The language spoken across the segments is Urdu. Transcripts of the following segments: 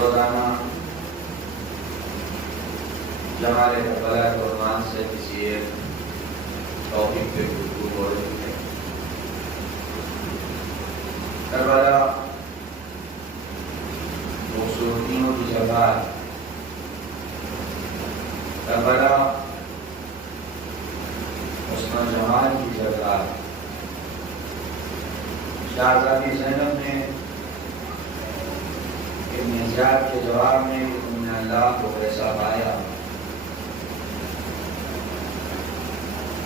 روزانہ جمال کربلا کے عنوان سے کسی ایک ٹاپک پہ گفتگو ہو رہی ہے۔ کربلا خوبصورتیوں کی جگہ ہے، کربلا حسن و جمال کی جگہ ہے۔ شہزادی زینب نے ابن زیاد کے جواب میں انہوں نے اللہ کو کیسا پایا،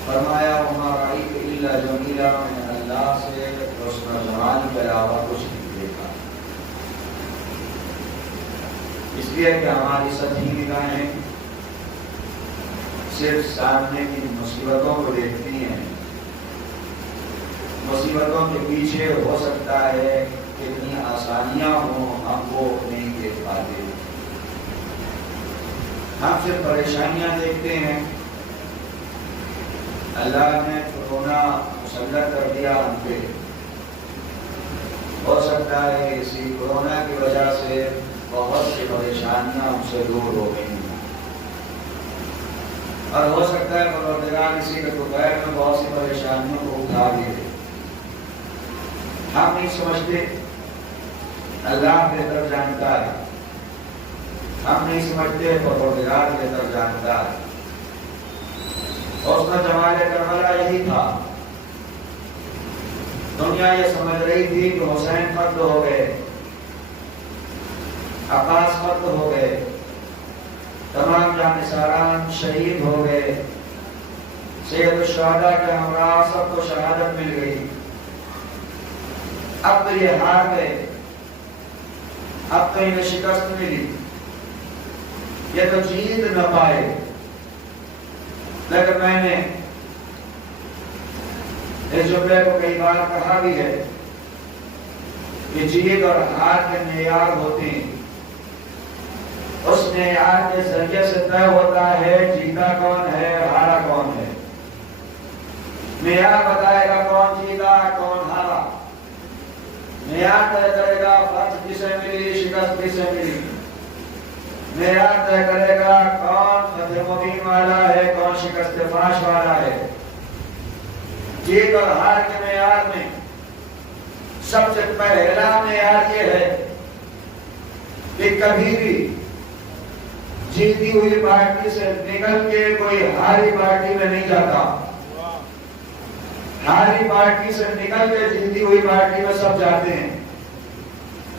فرمایا وما رأیت الا جمیلا، میں نے اللہ سے حسن و جمال کے علاوہ کچھ نہیں دیکھا۔ اس لیے کہ ہماری سچی نگاہیں صرف سامنے کی مصیبتوں کو دیکھتی ہیں، مصیبتوں کے پیچھے ہو سکتا ہے کتنی آسانیاں ہوں ہم وہ نہیں دیکھ پاتے۔ ہم صرف پریشانیاں دیکھتے ہیں۔ اللہ نے کورونا مسلط کر دیا ہم پہ، ہو سکتا ہے اسی کورونا کی وجہ سے بہت سی پریشانیاں ہم سے دور ہو گئی ہیں، اور ہو سکتا ہے پروردگار اسی کے دوپہر میں بہت سی پریشانیوں کو اٹھا دے۔ ہم نہیں سمجھتے، اللہ بہتر جانتا ہے۔ ہم نہیں سمجھتے، پروردگار بہتر جانتا ہے۔ حسن و جمال کربلا یہی تھا۔ دنیا یہ سمجھ رہی تھی کہ حسین قتل ہو گئے، عباس قتل ہو گئے، تمام جانثاران شہید ہو گئے، سید الشہداء کے ہمراہ سب کو شہادت مل گئی۔ اب تو یہ ہار گئے، اب تو انہیں شکست ملی، یہ تو جیت نہ پائے۔ لیکن میں نے اس جملے کو کئی بار کہا بھی ہے کہ جیت اور ہار کے معیار ہوتے ہیں، اس معیار کے ذریعے سے طے ہوتا ہے جیتا کون ہے، ہارا کون ہے۔ معیار بتائے گا کون جیتا کون ہارا، معیار طے کرے گا فتح کسے ملی شکست کسے ملی، معیار طے کرے گا کون فتح مبین والا ہے کون شکست فاش والا ہے۔ جیت اور ہار کے معیار میں سب سے پہلا معیار یہ ہے کہ کبھی بھی جیتی ہوئی پارٹی سے نکل کے کوئی ہاری پارٹی میں نہیں جاتا. ہاری پارٹی سے نکل کے جیتی ہوئی پارٹی میں سب جاتے ہیں.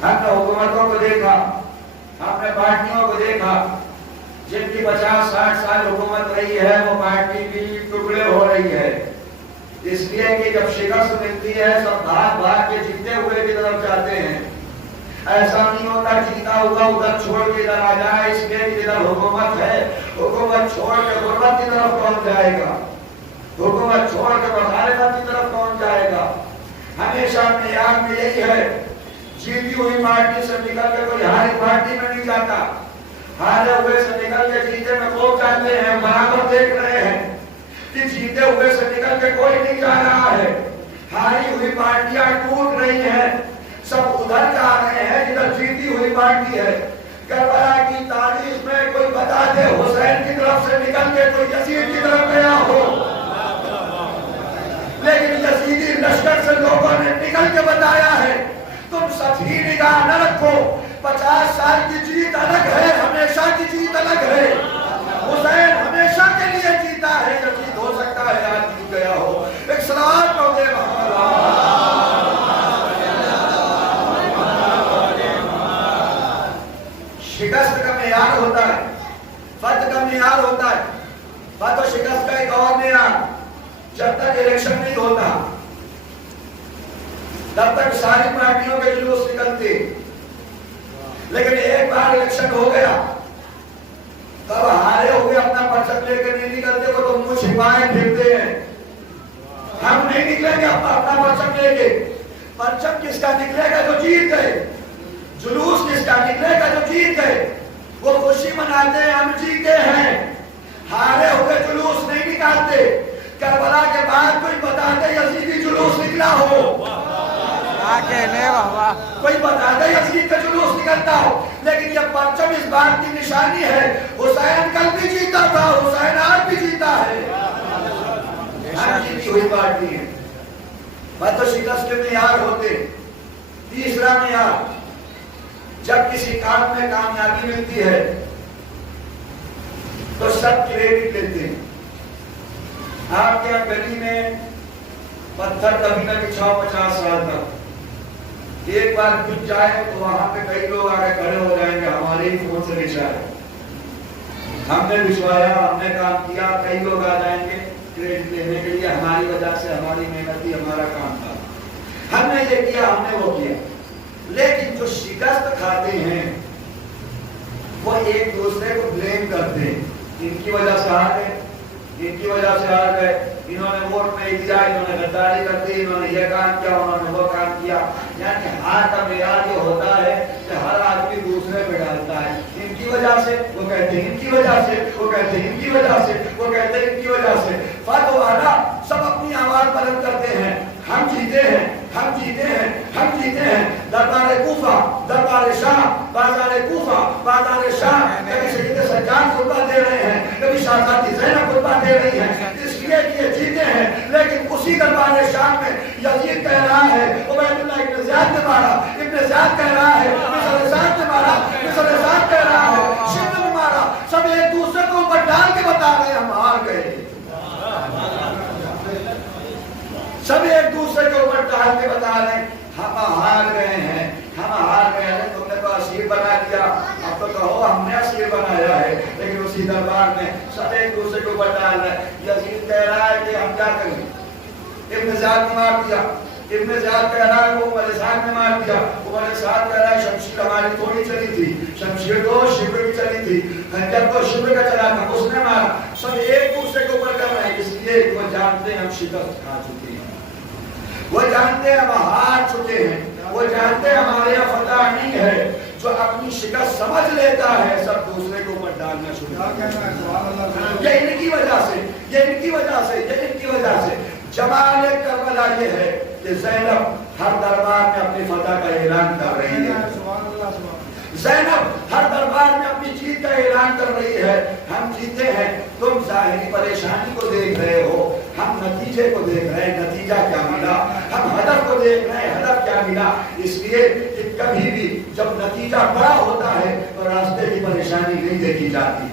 ہم نے حکومتوں کو دیکھا, ہم نے پارٹیوں کو دیکھا جن کی 50-60 سال حکومت رہی ہے, وہ پارٹی بھی ٹکڑے ہو رہی ہے. اس لیے کہ جب شکست ملتی ہے سب بھاگ بھاگ کے جیتے ہوئے کی طرف جاتے ہیں. ایسا نہیں ہوتا جیتا ہوا ادھر چھوڑ کے ادھر آ جائے, اس لیے کہ ادھر حکومت ہے, حکومت چھوڑ کے غربت کی طرف پہنچ جائے گا, حکومت چھوڑ کے مخالفت کی طرف پہنچ جائے گا. ہمیشہ معیار میں یہی ہے, جیتی ہوئی پارٹی سے نکل کے کوئی ہاری پارٹی میں نہیں جاتا. ہارے ہوئے سے نکل کے جیتے میں لوگ جاتے ہیں. برابر دیکھ رہے ہیں کہ جیتے ہوئے سے نکل کے کوئی نہیں جا رہا ہے. ہاری ہوئی پارٹیاں ٹوٹ رہی ہیں, سب ادھر جا رہے ہیں جدھر جیتی ہوئی پارٹی ہے. کربلا کی تاریخ میں کوئی بتا دے حسین کی طرف سے نکل کے کوئی یزید کی طرف گیا ہو, لیکن یزیدی لشکر سے لوگوں نے نکل کے بتایا ہے تم سفید نگاہ نہ رکھو, 50 سال کی جیت الگ ہے, ہمیشہ کی جیت الگ ہے. حسین ہمیشہ کے لیے جیتا ہے, یزید ہو سکتا ہے آج جیت گیا ہو. ایک صلوات پڑھ دے شکست کا معیار ہوتا ہے, فتح کا معیار ہوتا ہے. فتح و شکست کا ایک اور معیار, جب تک الیکشن نہیں ہوتا تب تک ساری پارٹیوں کے جلوس نکلتے, لیکن ایک بار الیکشن ہو گیا تب ہارے ہوئے اپنا پرچم لے کے نہیں نکلتے, وہ تو منہ چھپائے پھرتے ہیں. ہم نہیں نکلیں گے اپنا پرچم لے کے. پرچم کس کا نکلے گا جو جیت گئے, جلوس کس کا نکلے گا جو جیت گئے. وہ خوشی مناتے ہیں ہم جیتے ہیں, ہارے ہوئے جلوس نہیں نکالتے. کربلا کے بعد کوئی بتا دے یزیدی جلوس نکلا ہو, کوئی بتا دے یزید کا جلوس نکلتا ہو, لیکن یہ پرچم اس بات کی نشانی ہے حسین کل بھی جیتا تھا, حسین آج بھی جیتا ہے. ہم جیتی ہوئی پارٹی ہے. فتح و شکست کے معیار ہوتے. تیسرا معیار, جب کسی کام میں کامیابی ملتی ہے تو سب کریڈٹ لیتے ہیں. آپ کے گلی میں پتھر کبھی نہ بچھاؤ 50 سال تک, ایک بار بچ جائے تو وہاں پہ کئی لوگ آگے کھڑے ہو جائیں گے ہمارے ہی فون سے بچھایا, ہم نے بچھوایا, ہم نے کام کیا. کئی لوگ آ جائیں گے کریڈٹ لینے کے لیے, ہماری وجہ سے, ہماری محنت ہی ہمارا کام تھا, ہم نے یہ کیا, ہم نے وہ کیا. لیکن جو شکست کھاتے ہیں وہ ایک دوسرے کو بلیم کرتے ہیں, ان کی وجہ سے ہار گئے, ان کی وجہ سے ہار گئے, انہوں نے ووٹ نہیں دیا, انہوں نے غداری کر دی, انہوں نے یہ کام کیا, انہوں نے وہ کام کیا. یعنی ہار کا معیار یہ ہوتا ہے کہ ہر آدمی دوسرے پہ ڈالتا ہے. ان کی وجہ سے وہ کہتے ہیں, ان کی وجہ سے وہ کہتے ہیں, ان کی وجہ سے وہ کہتے ہیں, ان کی وجہ سے. فتح والا سب اپنی آواز بلند کرتے ہیں, ہم جیتے ہیں, ہم جیتے ہیں, ہم جیتے ہیں. دربار کوفہ, دربار شام, بازار کوفہ, بازار شام, کبھی سید سجاد خطبہ دے رہے ہیں, کبھی شہزادی زینب خطبہ دے رہی ہیں, اس لیے کہ یہ جیتے ہیں. لیکن اسی دربار شام میں یزید کہہ رہا ہے عبید اللہ ابن زیاد نے مارا, ابن زیاد کہہ رہا ہے مصر زیاد نے مارا, مصر زیاد کہہ رہا ہے شبر نے مارا. سب ایک دوسرے کو اوپر ڈال کے بتا رہے ہیں ہم ہار گئے, سب ایک دوسرے کے اوپر ڈال کے بتا رہے ہیں ہم ہار گئے ہیں, ہم ہار گئے ہیں. تم نے تو اسیر بنا دیا, اب تو کہو ہم نے اسیر بنایا ہے. لیکن اسی دربار میں سب ایک دوسرے کے اوپر ڈال رہے ہیں. یزید کہہ رہا ہے کہ ہم کیا کریں, ابن زیاد نے مار دیا, ابن زیاد کہہ رہا ہے وہ عمر سعد نے مار دیا, عمر سعد کہہ رہا ہے شمشیر ہماری تھوڑی چلی تھی, شمشیر تو شبر کی چلی تھی, خنجر تو شبر کا چلا تھا, اس نے مارا. سب ایک دوسرے کے اوپر کر رہے ہیں, اس لیے وہ جانتے ہیں ہم شکست کھا چکے ہیں, وہ جانتے ہیں ہم ہار چکے ہیں, وہ جانتے ہیں ہمارے یہاں فتح نہیں ہے. جو اپنی شکست سمجھ لیتا ہے سب دوسرے کو اوپر ڈالنا شروع کرتا ہے. یہ ان کی وجہ سے, یہ ان کی وجہ سے, یہ ان کی وجہ سے. جمال کربلا یہ ہے کہ زینب ہر دربار میں اپنی فتح کا اعلان کر رہی ہے. زینب ہر دربار میں اپنی جیت کا اعلان کر رہی ہے، ہم جیتے ہیں، تم ظاہری پریشانی کو دیکھ رہے ہو، ہم نتیجے کو دیکھ رہے ہیں، نتیجہ کیا ملا، ہم ہدف کو دیکھ رہے ہیں، ہدف کیا ملا۔ اس لیے کہ کبھی بھی جب نتیجہ بڑا ہوتا ہے تو راستے کی پریشانی نہیں دیکھی جاتی،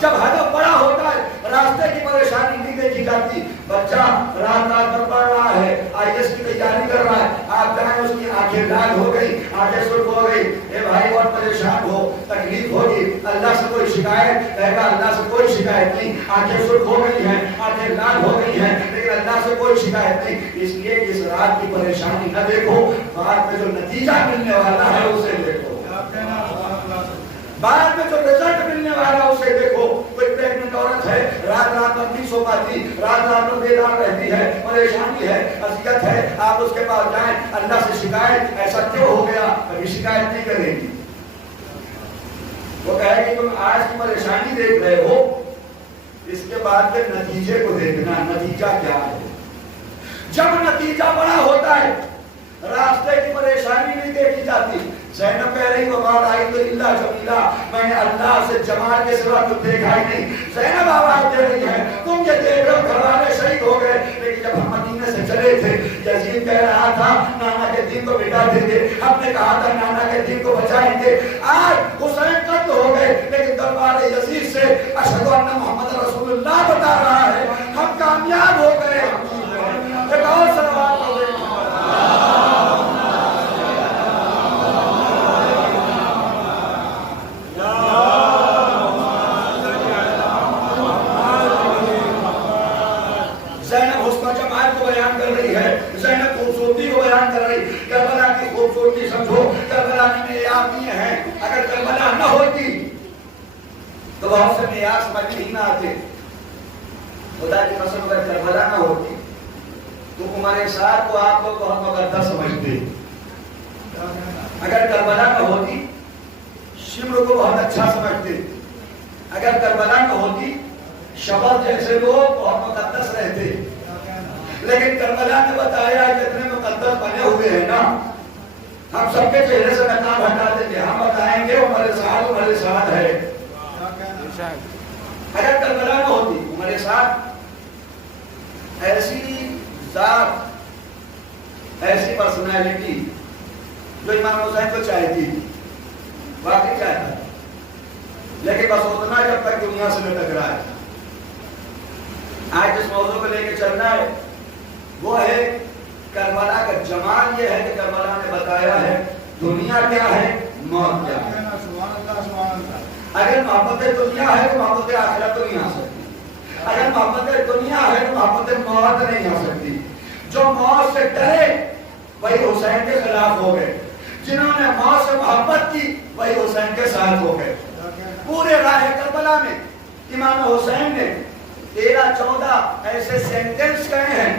جب ہدف بڑا ہوتا ہے راستے کی پریشانی نہیں دیکھی جاتی۔ بچہ رات رات بھر پڑھ رہا ہے، آئی ایس کی تیاری کر رہا ہے، آپ جائیں اس کی آنکھیں لال ہو گئی، آنکھیں سرخ ہو گئی، اے بھائی بہت پریشان ہو، تکلیف ہوگی، اللہ سے کوئی شکایت، کہے گا اللہ سے کوئی شکایت نہیں، آنکھیں سرخ ہو گئی ہیں، آنکھیں لال ہو گئی ہیں، لیکن اللہ سے کوئی شکایت نہیں۔ اس لیے کہ اس رات کی پریشانی نہ دیکھو، بعد میں جو نتیجہ ملنے والا ہے اسے دیکھو، بعد میں جو رزلٹ ملنے والا اسے دیکھو۔ کوئی پریگننٹ عورت ہے، رات رات میں نہیں سو پاتی، رات رات میں بیدار رہتی ہے، پریشانی ہے، اذیت ہے، آپ اس کے پاس جائیں، اللہ سے شکایت، ایسا کیوں ہو گیا، کبھی شکایت نہیں کرے گی۔ وہ کہے گی تم آج کی پریشانی دیکھ رہے ہو، اس کے بعد کے نتیجے کو دیکھنا، نتیجہ کیا ہے۔ جب نتیجہ بڑا ہوتا ہے راستے کی پریشانی نہیں دیکھی جاتی۔ زینب کہہ رہی وما رأیت الا جمیلا، میں نے اللہ سے جمال کے سوا کچھ دیکھا ہی نہیں۔ زینب آواز دے رہی ہے تم یہ دیکھ رہے ہو گھر والے شہید ہو گئے، لیکن جب ہم مدینے سے چلے تھے یزید کہہ رہا تھا نانا کے دین کو مٹا دیں گے، ہم نے کہا تھا نانا کے دین کو بچائیں گے۔ آج حسین قتل ہو گئے لیکن دربار یزید سے اشہد ان محمد رسول اللہ بتا رہا ہے ہم کامیاب ہو گئے۔ ایک اور سلوات ہو گئے اگر کربلا نہ ہوتی تو بہت سے معیار سمجھ ہی نہ آتے۔ خدا کی قسم اگر کربلا نہ ہوتی تو عمر سعد کو آپ لوگ بہت مقدس سمجھتے، اگر کربلا نہ ہوتی شمر کو بہت اچھا سمجھتے، اگر کربلا نہ ہوتی شبر جیسے لوگ بہت مقدس رہتے۔ لیکن کربلا نے بتایا جتنے مقدس بنے ہوئے ہیں نا، ہم سب کے چہرے سے نقاب ہٹا دیں گے، ہم بتائیں گے عمر سعد ہے۔ اگر کربلا نہ ہوتی عمر سعد ایسی ذات، ایسی پرسنالٹی جو امام حسین کو چاہتی، واقعی چاہتا، لیکن بس اتنا جب تک دنیا سے نہ ٹکرائے۔ آج جس موضوع کو لے کے چلنا ہے وہ ہے کربلا کا جمال۔ یہ ہے کہ کربلا نے بتایا ہے دنیا کیا ہے، موت کیا ہے۔ اگر محبت دنیا ہے تو محبت آخرت تو نہیں آ سکتی، اگر محبت دنیا ہے تو محبت موت نہیں آ سکتی۔ جو موت سے ڈرے وہی حسین کے خلاف ہو گئے، جنہوں نے موت سے محبت کی وہی حسین کے ساتھ ہو گئے۔ پورے راہ کربلا میں امام حسین نے 13-14 ایسے سینٹنس کہے ہیں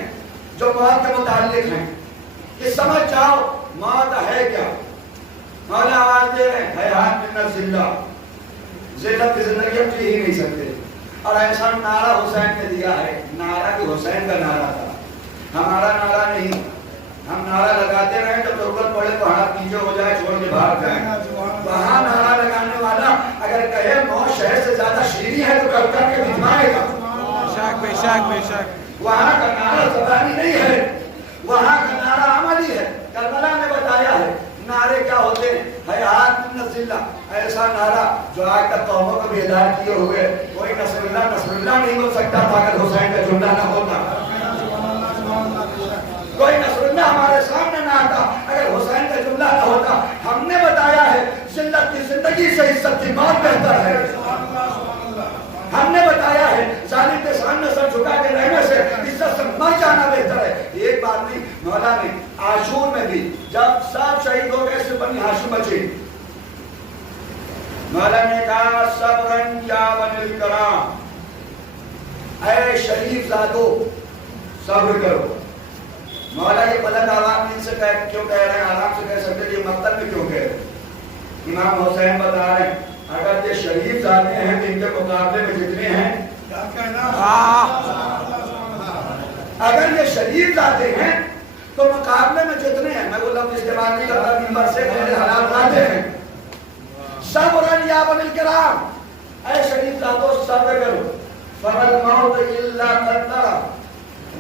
جو موت کے متعلق ہیں کہ سمجھ جاؤ موت ہے کیا۔ مولا آواز دے رہے ہیں حیات من الذلہ، ذلت کی زندگی ہم جی ہی نہیں سکتے۔ اور ایسا نعرہ حسین نے دیا ہے، نعرہ کہ حسین کا نعرہ تھا، ہمارا نعرہ نہیں۔ ہم نعرہ لگاتے رہیں جب ضرورت پڑے تو ہاتھ نیچے ہو جائے چھوڑ کے بھاگ جائیں۔ وہاں نعرہ لگانے والا اگر کہے موت شہر سے زیادہ شیریں ہے تو کر کے دکھائے گا۔ بے شک بے شک وہاں کا نعرہ زبانی نہیں ہے، وہاں کا نعرہ عملی ہے۔ کربلا نے بتایا ہے نعرے کیا ہوتے ہیں، حیات من الذلہ، ایسا نعرہ جو آج تک قوموں کو بیدار کیے ہوئے کوئی نصر اللہ نہیں بول سکتا تھا اگر حسین کا جملہ نہ ہوتا، کوئی نصر اللہ ہمارے سامنے نہ آتا اگر حسین کا جملہ نہ ہوتا۔ ہم نے بتایا ہے ذلت کی زندگی سے عزت کی موت بہتر ہے۔ ہم نے بتایا ہے ظالم کے سامنے سر جھکا کے رہنے سے عزت سے مر جانا بہتر ہے۔ ایک بات نہیں، مولا نے عاشور میں بھی جب سب شہید ہو گئے صرف بنی ہاشم بچے، مولا نے کہا صبرن یا بنی الکرام، اے شریف زادو صبر کرو۔ مولا یہ بلند آواز میں ان سے کیوں کہہ رہے ہیں، آرام سے کہہ سکتے یہ مقتل میں کیوں کہہ رہے ہیں۔ امام حسین بتا رہے ہیں اگر یہ شریف ذاتے ہیں تو ان کے مقابلے میں جتنے ہیں، اگر یہ شریف ذاتے ہیں تو مقابلے میں جتنے ہیں، میں وہ لفظ استعمال نہیں کرتا منبر سے، میرے حالات ذاتے ہیں، یا بنی الکرام، اے شریف ذاتو صبر کرو، فَمَا الْمَوْتُ إِلَّا قَدَّرَ،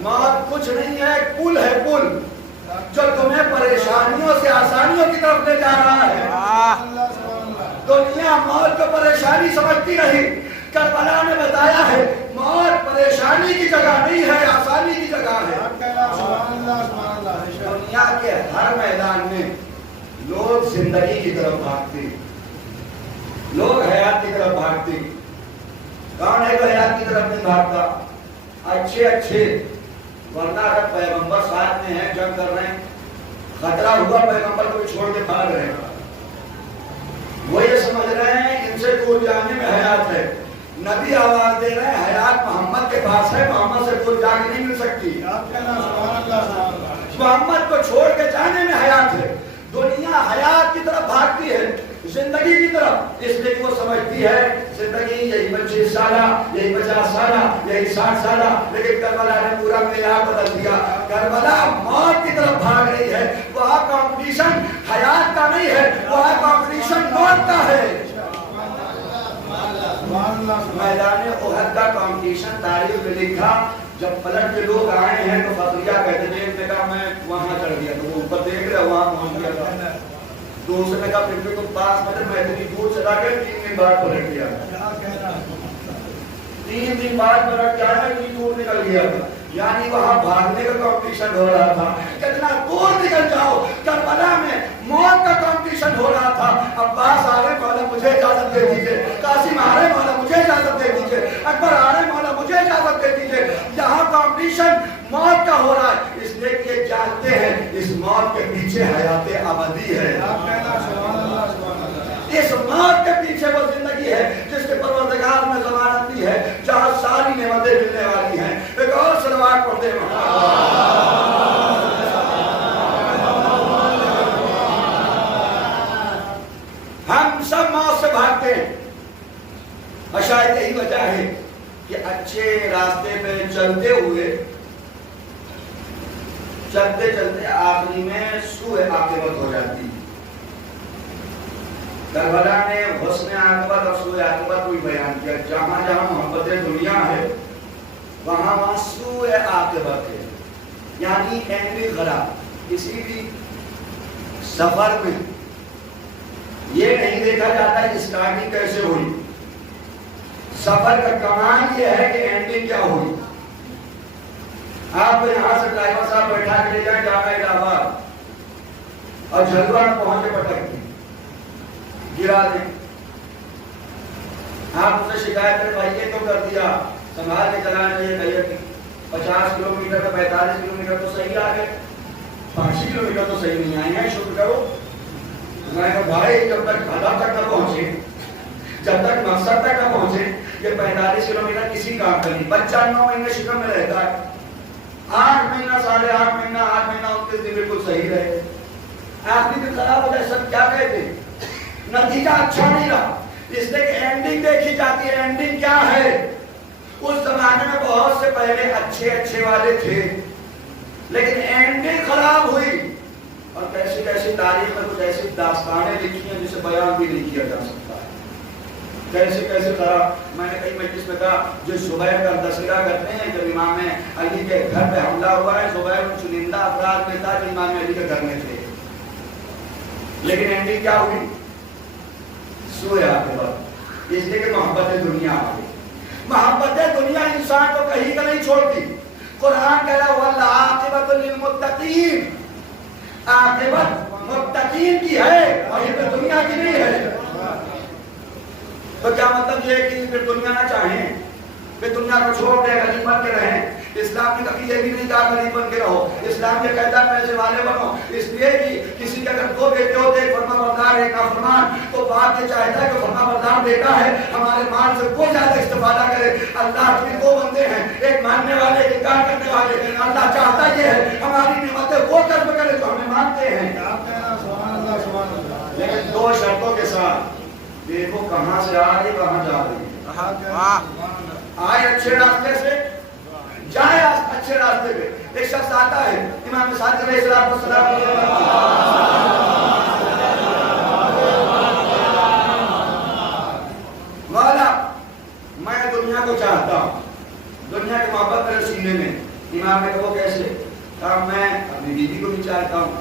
موت کچھ نہیں ہے، ایک پل ہے، پل جو تمہیں پریشانیوں سے آسانیوں کی طرف لے جا رہا ہے۔ دنیا موت کو پریشانی سمجھتی رہی، کربلا نے بتایا ہے موت پریشانی کی جگہ نہیں ہے، آسانی کی جگہ ہے۔ دنیا کے ہر میدان میں لوگ زندگی کی طرف بھاگتے، لوگ حیات کی طرف بھاگتے۔ کون ہے جو حیات کی طرف نہیں بھاگتا؟ اچھے اچھے، ورنہ اگر پیغمبر ساتھ میں ہیں، جنگ کر رہے ہیں، خطرہ ہوا پیغمبر کو بھی چھوڑ کے بھاگ رہے ہیں، وہ یہ سمجھ رہے ہیں ان سے دور جانے میں حیات ہے۔ نبی آواز دے رہے ہیں حیات محمد کے پاس ہے، محمد سے دور جا کے نہیں مل سکتی، محمد کو چھوڑ کے جانے میں حیات ہے۔ دنیا حیات کی طرف بھاگتی ہے، زندگی کی طرف، اس لیے وہ سمجھتی ہے زندگی یہی 25 سالہ، یہی 50 سالہ، یہی 60 سالہ، لیکن کربلا نے پورا معیار بدل دیا۔ کربلا موت کی طرف بھاگ رہی ہے، وہاں کمپٹیشن حیات کا نہیں ہے، وہاں کمپٹیشن موت کا ہے۔ میدان احد کا کمپٹیشن تاریخ میں لکھا، جب پلٹ کے لوگ آئے ہیں تو فضلیہ کہتے ہیں، ایک نے کہا میں وہاں چڑھ گیا، تو وہ اوپر دیکھ رہے وہاں پہنچ گیا تھا، دوسرے نے کہا پھر بھی تم پاس میں اتنی دور چلا گیا، 3 دن بعد پلٹ گیا، 3 دن بعد پلٹ گیا ہے، اتنی دور نکل گیا تھا۔ یعنی وہاں بھاگنے کا کمپٹیشن ہو رہا تھا، کتنا دور نکل جاؤ۔ کربلا میں موت کا کمپٹیشن ہو رہا تھا۔ عباس آ رہے مولا مجھے اجازت دے دیجیے، قاسم آ رہے مولا مجھے اجازت دے دیجیے، اکبر آ رہے مولا مجھے اجازت دے دیجیے۔ یہاں کمپٹیشن موت کا ہو رہا ہے، اس لیے کہ جانتے ہیں اس موت کے پیچھے حیات ابدی ہے، اس موت کے پیچھے وہ زندگی ہے جس کے پروردگار نے ضمانت دی ہے، جہاں ساری نعمتیں ملنے والی ہیں۔ ایک اور صلوات پڑھتے ہیں، ہم سب موت سے بھاگتے ہیں، اور شاید یہی وجہ ہے کہ اچھے راستے پہ چلتے ہوئے چلتے چلتے آخری میں سوء عاقبت ہو جاتی۔ کربلا نے حسن عاقبت اور سوء عاقبت کو بیان کیا، جہاں جہاں محبت دنیا ہے وہاں وہاں سوء عاقبت ہے، یعنی اینڈنگ خراب۔ کسی بھی سفر میں یہ نہیں دیکھا جاتا ہے اسٹارٹنگ کیسے ہوئی، سفر کا کمال یہ ہے کہ اینڈنگ کیا ہوئی۔ آپ یہاں سے ڈرائیور صاحب بیٹھا کے لے جائیں جامعہ الہ آباد اور جھلوا پہنچے پٹک گرا دیں، آپ اسے شکایت کریں بھائی یہ تو کر دیا، سنبھال کے چلانا چاہیے، کہیے 50 کلومیٹر کا 45 کلومیٹر تو صحیح آ گئے، 5 کلومیٹر تو صحیح نہیں آئے ہیں، شکر کرو۔ میں کہا بھائی جب تک ہدف تک نہ پہنچے، جب تک مقصد تک نہ پہنچے، یہ 45 کلومیٹر کسی کام کا نہیں۔ بچہ 9 مہینے شکم میں رہتا ہے، 8 مہینہ 8.5 مہینہ 8 مہینہ 29 دن بالکل صحیح رہے، آخری دن خراب ہو جائے، سب کیا کہتے ہیں، نتیجہ اچھا نہیں رہا، اس لیے کہ اینڈنگ دیکھی جاتی ہے۔ اینڈنگ کیا ہے؟ اس زمانے میں بہت سے پہلے اچھے والے تھے، لیکن اینڈنگ خراب ہوئی، اور کیسی کیسی تاریخ میں کچھ ایسی داستانیں لکھی ہیں جسے بیان بھی نہیں کیا جا سکتا ہے، کیسے کیسے خراب۔ میں نے کئی مجلس میں کہا جو زبیر کا تذکرہ کرتے ہیں، جب امام علی کے گھر پہ حملہ ہوا ہے، زبیر ان چنندہ افراد میں تھا جو امام علی کے گھر میں تھے، لیکن اینڈنگ کیا ہوئی؟ سوء عاقبت، اس لیے کہ محبت دنیا آ گئی۔ محبت دنیا انسان کو کہیں کا نہیں چھوڑتی۔ قرآن کہہ رہا وَالْعَاقِبَةُ لِلْمُتَّقِينَ، عاقبت متقین کی ہے اور یہ تو دنیا کی نہیں ہے۔ تو کیا مطلب یہ ہے کہ پھر دنیا نہ چاہیں، پھر دنیا کو چھوڑ دیں، غریب بن کے رہیں؟ اسلام نے کبھی یہ بھی نہیں کہا غریب بن کے رہو، اسلام یہ کہتا ہے پیسے والے بنو، اس لیے کہ کسی کے اگر 2 بیٹے ہوتے، ایک فرما بردار ایک نافرمان، تو بات یہ چاہتا ہے کہ فرما بردار بیٹا ہے ہمارے مال سے وہ زیادہ استفادہ کرے۔ اللہ کے 2 بندے ہیں، ایک ماننے والے ایک انکار کرنے والے، اللہ چاہتا یہ ہے ہماری نعمتیں وہ قرب کرے جو ہمیں مانتے ہیں، لیکن 2 شرطوں کے ساتھ۔ دیکھو کہاں سے آ رہی کہاں جا رہی ہے، آئے اچھے راستے سے، جائے اچھے راستے پہ۔ ایک شخص آتا ہے امام صادق علیہ السلام، امام نے کہا وہ کیسے؟ کہا میں اپنی بیوی کو بھی چاہتا ہوں،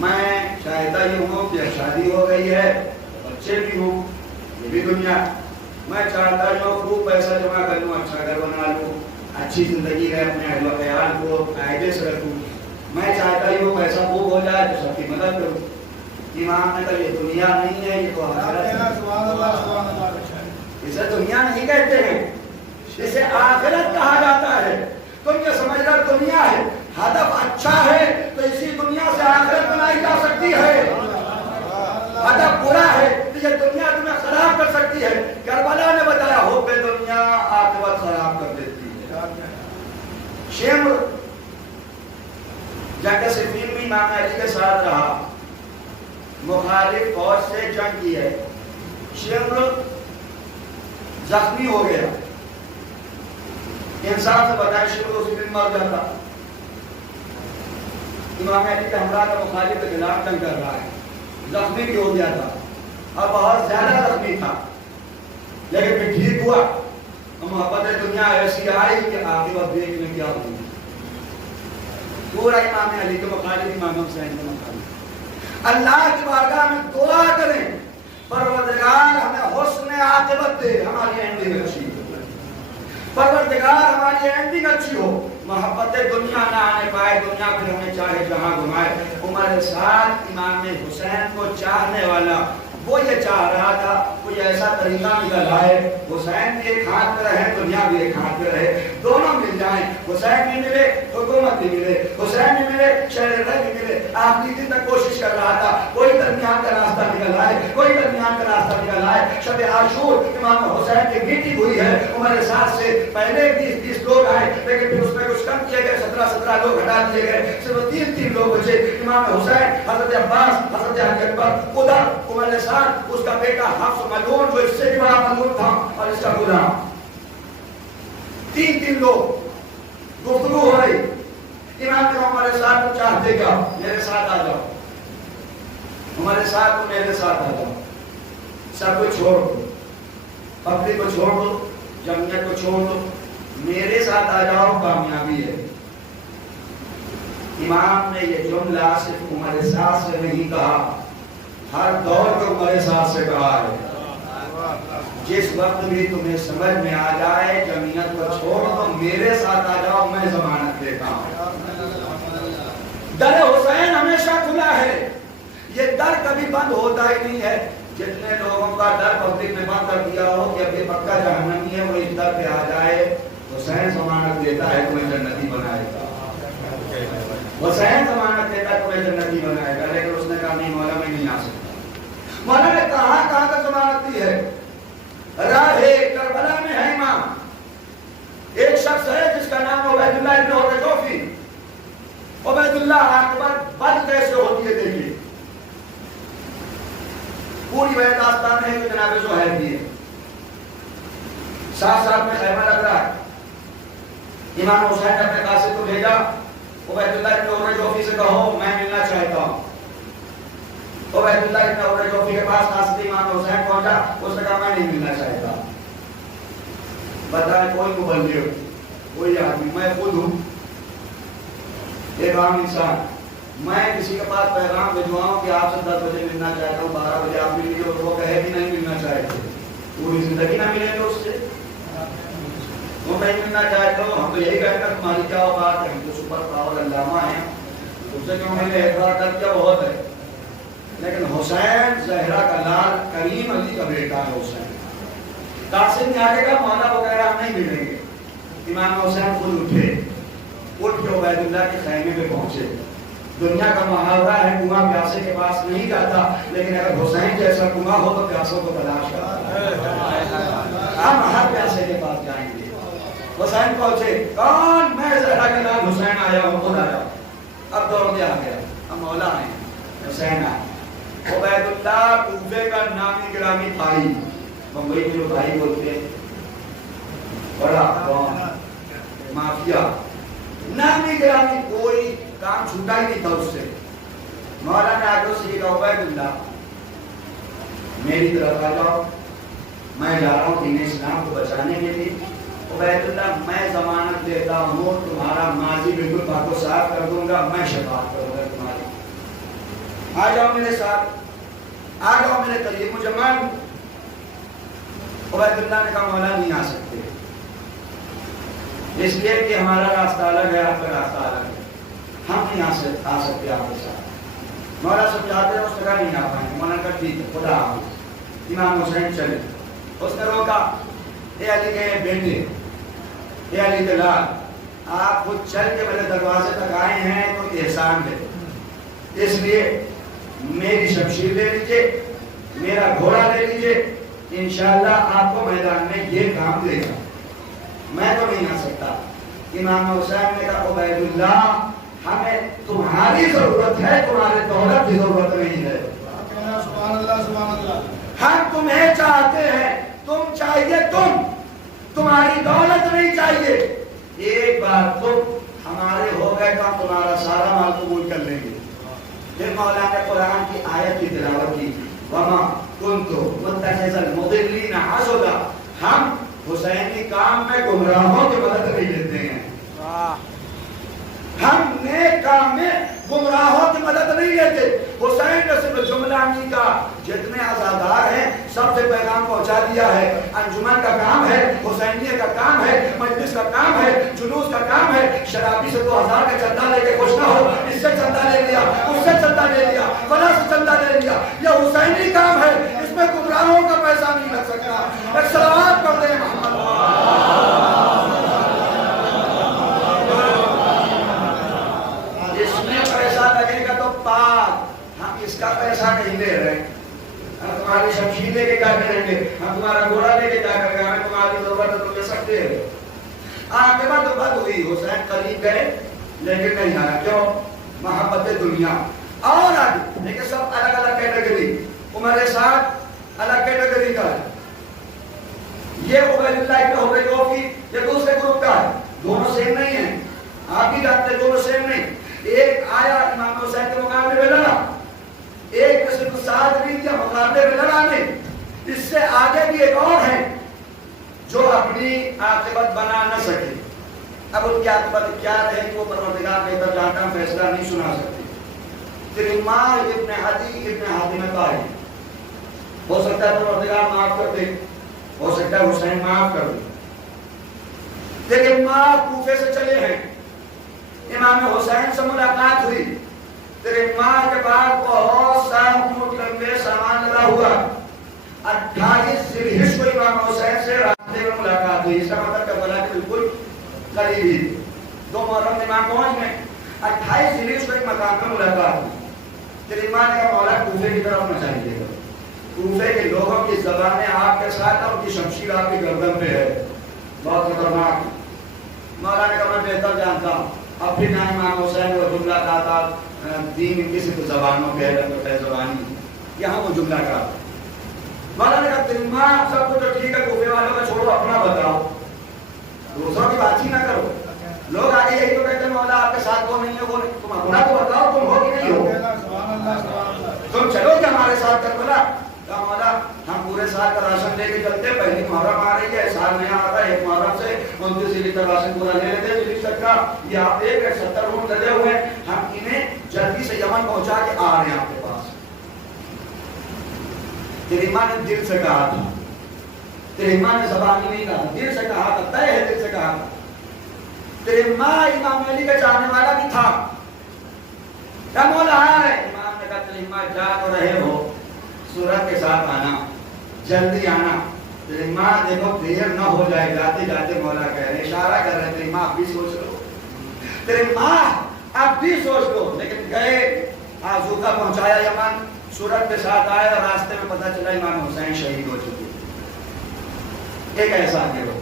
میں چاہتا یہ ہوں کہ شادی ہو گئی ہے، بچے بھی ہوں، یہ بھی دنیا، میں چاہتا ہوں خوب پیسہ جمع کر لوں، اچھا گھر بنا لوں، اچھی زندگی ہے، اپنے اہل و عیال کو قاعدے سے رکھوں، میں چاہتا ہوں پیسہ خوب ہو جائے تو سب کی مدد کروں۔ امام نے کہا یہ دنیا نہیں ہے، یہ تو آخرت ہے، اسے دنیا نہیں کہتے ہیں، اسے آخرت کہا جاتا ہے۔ تم یہ سمجھ رہا دنیا ہے، ہدف اچھا ہے تو اسی دنیا سے آخرت بنائی جا سکتی ہے، ہدف برا ہے تو یہ دنیا تمہیں خراب کر سکتی ہے۔ کربلا نے بتایا ہو پہ دنیا عاقبت خراب کر دیتی ہے۔ شمر جنگ صفین میں امام علی کے ساتھ رہا، مخالف فوج سے جنگ کی ہے، شمر زخمی ہو گیا، انسان سے بتایا شمر اسی دن مر جاتا۔ امام علی کا ہمراہ کا مخالف کے خلاف جنگ کر رہا ہے، زخمی بھی ہو گیا تھا اور بہت زیادہ زخمی تھا، لیکن پھر ٹھیک ہوا۔ محبت دنیا ایسی آئی کہ عاقبت دیکھ میں کیا ہوئی، پورا امام علی کے مخالف امام حسین کے مخالف۔ اللہ کی بارگاہ میں دعا کریں پروردگار ہمیں حسن عاقبت دے، ہماری اینڈنگ اچھی ہو، پروردگار ہماری اینڈنگ اچھی ہو، محبت دنیا نہ آنے پائے، دنیا پھر ہمیں چاہے جہاں گھمائے۔ عمر سعد امام حسین کو چاہنے والا، وہ یہ چاہ رہا تھا کوئی ایسا طریقہ نکل آئے حسین بھی ایک ہاتھ پہ رہے، دنیا بھی ایک ہاتھ پہ رہے، دونوں مل جائیں، حسین بھی ملے، حکومت بھی ملے، حسین بھی ملے، شہر بھی ملے۔ آخری دن تک کوشش کر رہا تھا کوئی درمیان کا راستہ نکل آئے، کوئی درمیان کا راستہ نکل آئے۔ شب عاشور امام حسین کی میٹنگ ہوئی ہے، عمر سعد سے پہلے 20 لوگ آئے، لیکن پھر اس میں کچھ کم کیے گئے، 17 لوگ ہٹا دیے گئے، صرف 3 لوگ بچے، امام حسین، حضرت عباس، حضرت علی اکبر، ادھر عمر سعد، اس کا بیٹا حفص ملعون جو اس سے بھی بڑا ملعون تھا، اور اس کا غلام، 3 لوگ گفتگو ہو رہی۔ امام نے عمر سعد کو چاہتے کیا؟ میرے ساتھ آ جاؤ، عمر سعد کو میرے ساتھ آ جاؤ، سب کو چھوڑ دو، پبلک کو چھوڑ دو، جمعیت کو چھوڑ دو، میرے ساتھ آ جاؤ، کامیابی ہے۔ امام نے یہ جملہ صرف عمر سعد سے نہیں کہا، ہر دور کے عمر سعد سے کہا ہے، جس وقت بھی تمہیں سمجھ میں آ جائے جمعیت کو چھوڑ دو، میرے ساتھ آ جاؤ، میں ضمانت دیتا ہوں۔ در حسین ہمیشہ کھلا ہے، یہ در کبھی بند ہوتا ہی نہیں ہے۔ جتنے لوگوں کا در پبلک نے بند کر دیا ہو کہ اب یہ پکا جہنمی ہے، وہ اس در پہ آ جائے، حسین ضمانت دیتا ہے تمہیں جنتی بنائے گا، حسین ضمانت دیتا ہے تمہیں جنتی بنائے گا۔ لیکن اس نے کہا نہیں مولا میں نہیں آ سکتا۔ مولا نے کہاں تک ضمانت دی ہے؟ راہ کربلا میں ہے امام، ایک شخص ہے جس کا نام عبید اللہ ابن عرجوفی۔ عبید اللہ اکبر بد کیسے ہوتی ہے دیکھیے، پوری وہ داستان ہے جو جناب زہیر کی ہے۔ ساتھ میں خیمہ لگ رہا ہے، امام حسین نے اپنے قاصد کو بھیجا، عبید اللہ ابن عرجوفی سے کہو میں ملنا چاہتا ہوں۔ عبید اللہ ابن عرجوفی کے پاس قاصد امام حسین پہنچا، اس نے کہا میں نہیں ملنا چاہتا۔ بتائیں کوئی مبلغ، کوئی آدمی، میں خود ہوں ایک عام انسان، میں کسی کے پاس پیغام بھجواؤں کہ آپ سے 10 بجے ملنا چاہتا ہوں، 12 بجے آپ ملیے، اور وہ کہے کہ نہیں ملنا چاہتے، پوری زندگی نہ ملیں گے اس سے، وہ نہیں ملنا چاہتا ہوں، ہم تو یہی کہیں گے تمہاری کیا اوقات ہے، ہم تو سپر پاور علامہ ہیں، اس سے کیوں میں نے اعتراض کر دیا بہت ہے۔ لیکن حسین زہرا کا لال کریم علی کا بیٹا ہے حسین۔ قاسم نے آگے کہا مولا وغیرہ ہم نہیں ملیں گے۔ امام حسین خود اٹھے، اٹھ کے عبید اللہ کے خیمے پہ پہنچے۔ دنیا کا محاورہ ہے کنواں پیاسے کے پاس نہیں جاتا، لیکن اگر حسین جیسا کنواں ہو تو پیاسوں کو تلاش کرتا ہے، ہم ہر پیاسے کے پاس جائیں گے۔ حسین پہنچے، کون؟ میں زہرا کا لال حسین آیا ہوں، خود آیا۔ اب دوڑ کے آ گیا، اب مولا آئے، حسین آئے۔ عبید اللہ کوفے کا نامی گرامی بھائی، بمبئی میں جو بھائی بولتے ہیں، بڑا کون مافیا، نامی گرامی، کوئی کام چھوٹا ہی نہیں تھا اس سے۔ مولا نے آگے سے کہا عبید اللہ میری طرف آ جاؤ، میں جا رہا ہوں دین اسلام کو بچانے کے لیے۔ عبید اللہ میں ضمانت دیتا ہوں تمہارا ماضی بالکل پاک و صاف کر دوں گا، میں شفاعت کروں گا تمہاری. آ جاؤ میرے ساتھ، آ جاؤ میرے قریب. مجھے مان. عبید اللہ نے کہا مولا نہیں آ سکتے، اس لیے کہ ہمارا راستہ الگ ہے، آپ کا راستہ الگ ہے، ہم نہیں آ سکتے آپ کے ساتھ. مولا سمجھاتے ہیں، اس نے کہا نہیں آ پائیں گے. مولا نے کہا ٹھیک ہے، خدا حافظ. امام حسین چلے. اس نے روکا، اے علی کے بیٹے، اے علی کے لال، آپ خود چل کے میرے دروازے تک آئے ہیں تو احسان ہے، اس لیے میری شمشیر لے لیجئے، میرا گھوڑا لے لیجئے، انشاءاللہ آپ کو میدان میں یہ کام دے گا. میں تو نہیں آ سکتا. امام حسین نے کہا عبید اللہ ہمیں تمہاری ضرورت ہے، تمہارے دولت کی ضرورت نہیں ہے. سبحان اللہ سبحان اللہ. ہم تمہیں چاہتے ہیں، تم چاہیے تمہاری دولت نہیں چاہیے. ایک بار تم ہمارے ہو گئے تو ہم تمہارا سارا مال قبول کر لیں گے. پھر مولا نے قرآن کی آیت کی تلاوت کی، وما کنت متخذ المضلین عضدا. ہم حسینی کام میں گمراہوں کی مدد نہیں لیتے ہیں. ہم نیک کام میں گمراہوں کی مدد نہیں لیتے. حسین نے صرف جملہ نہیں کہا، جتنے عزادار ہیں سب سے پیغام پہنچا دیا ہے. انجمن کا کام ہے، حسینیہ کا کام ہے، مجلس کا کام ہے، جلوس کا کام ہے. شرابی سے 2000 کا چندہ لے کے خوش نہ ہو، اس سے چندہ لے لیا، اس سے چندہ لے لیا، فلاں سے چندہ لے لیا. یہ حسینی کام ہے، اس میں گمراہوں کا پیسہ نہیں لگ سکتا. ایک صلوات پڑھ دیں محمد. اس کا پیسہ نہیں لے رہے. ہم تمہاری شمشیر لے کے کیا کریں گے، ہم تمہارا گھوڑا لے کے کیا کریں گے، ہمیں تمہاری ضرورت ہے، تم لے سکتے ہیں. آگے بات ہوئی. حسین قریب گئے لیکن نہیں آیا. کیوں؟ محبت دنیا. اور آگے لیکن سب الگ الگ کیٹیگری. عمر سعد الگ کیٹیگری کا ہے، یہ عبید اللہ ابن حبیب کی یہ دوسرے گروپ کا ہے. دونوں سیم نہیں ہیں، آپ بھی جانتے ہیں دونوں سیم نہیں. ایک آیا امام حسین کے مقابلے میں لڑا، ایک صرف 7 دن کے مقابلے میں لڑا نہیں. اس سے آگے بھی ایک اور ہے جو اپنی عاقبت بنا نہ سکے. اب ان کی عاقبت کیا رہے وہ پروردگار بہتر جانتا، ہم فیصلہ نہیں سنا سکتے. ترمار ابن عدی ابن حاتم طائی، ہو سکتا ہے پروردگار معاف کر دے، ہو سکتا ہے حسین معاف کر دے. ترمار کوفے سے چلے ہیں، امام حسین سے ملاقات ہوئی. تیرے ماں کے بعد بہت سا اونٹ لمبے سامان لگا ہوا. 28 ذی الحجہ کو امام حسین سے راستے میں ملاقات ہوئی. اس کا مطلب کربلا کے بالکل قریب ہی 2 محرم امام پہنچ گئے. 28 ذی الحجہ کو ایک مقام پر ملاقات ہوئی. تیری ماں نے کہا مولا کوفے کی طرف نہ چاہیے، کوفے کے لوگوں کی زبانیں آپ کے ساتھ اور ان کی شمشیر آپ کی گردن پہ ہے، بہت خطرناک. مولا نے کہا میں بہتر جانتا ہوں. اب پھر نہ امام حسین وہ جملہ کہا تھا دین کسی کو زبانوں پہ ہے زبانی، یہاں وہ جملہ کہا. مولا نے کہا تیری ماں سب کچھ ٹھیک ہے، کوفے والوں کا چھوڑو، اپنا بتاؤ، دوسروں کی بات ہی نہ کرو. لوگ آگے یہی تو کہتے ہیں مولا آپ کے ساتھ وہ نہیں ہے، وہ نہیں. تم اپنا تو بتاؤ، تم ہو کہ نہیں ہو. تم چلو کہ ہمارے ساتھ کربلا. کہا مولا ہم پورے سال کا راشن لے کے چلتے، پہلی محرم آ رہی ہے، سال نیا آتا ہے، 1 محرم سے 29 ذی الحجہ راشن پورا لے لیتے. ذی الحجہ کا یہ آپ دیکھ رہے 70 اونٹ لگے ہوئے ہیں، ہم انہیں جلدی سے یمن پہنچا کے آ رہے ہیں آپ کے پاس. تیری ماں نے دل سے کہا تھا، تیری ماں نے زبانی نہیں کہا، دل سے کہا تھا، طے ہے دل سے کہا تھا. تیری ماں امام علی کا چاہنے والا بھی تھا. کیا مولا آ رہے؟ امام نے کہا تیری ماں جا تو رہے ہو، سورت کے ساتھ آنا، جلدی آنا. تیری ماں دیکھو دیر نہ ہو جائے. جاتے جاتے مولا کہہ رہے، اشارہ کر رہے تیری ماں اب بھی سوچ لو، تیری ماں اب بھی سوچ لو. لیکن گئے، آزوکا پہنچایا یمن، سورت کے ساتھ آئے اور راستے میں پتہ چلا امام حسین شہید ہو چکے. ایک ایسا گروہ.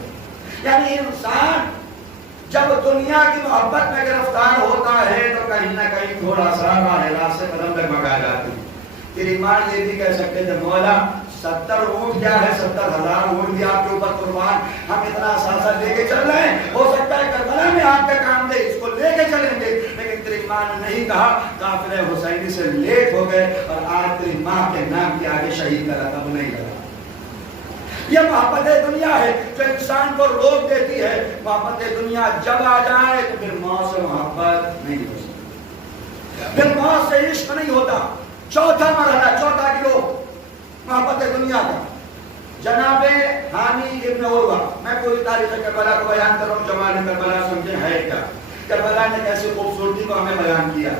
یعنی انسان جب دنیا کی محبت میں گرفتار ہوتا ہے تو کہیں نہ کہیں تھوڑا سا راہ راست سے قدم ڈگمگا جاتی. تیری ماں یہ بھی کہہ سکتے تھے مولا 70 اونٹ کیا ہے، 70,000 اونٹ بھی آپ کے اوپر قربان، ہم اتنا سالسا لے کے چل رہے ہیں، ہو سکتا ہے کربلا میں آپ کا کام دے، اس کو لے کے چلیں گے. لیکن تیری ماں نے نہیں کہا. قافلے حسینی سے لیٹ ہو گئے اور آج تیری ماں کے نام کے آگے شہید کا رقم نہیں لگا. یہ محبت دنیا ہے جو انسان کو روک دیتی ہے. محبت دنیا جب آ جائے تو پھر موت سے محبت نہیں ہو سکتی, پھر موت سے عشق نہیں ہوتا. چوتھا مرحلہ, چوتھا گروہ محبت دنیا کا, جناب حامی ابن عروہ. میں پوری تاریخ کربلا کو بیان کر رہا ہوں, جمال کربلا سمجھیں ہے کیا, کربلا نے کیسے خوبصورتی کو ہمیں بیان کیا.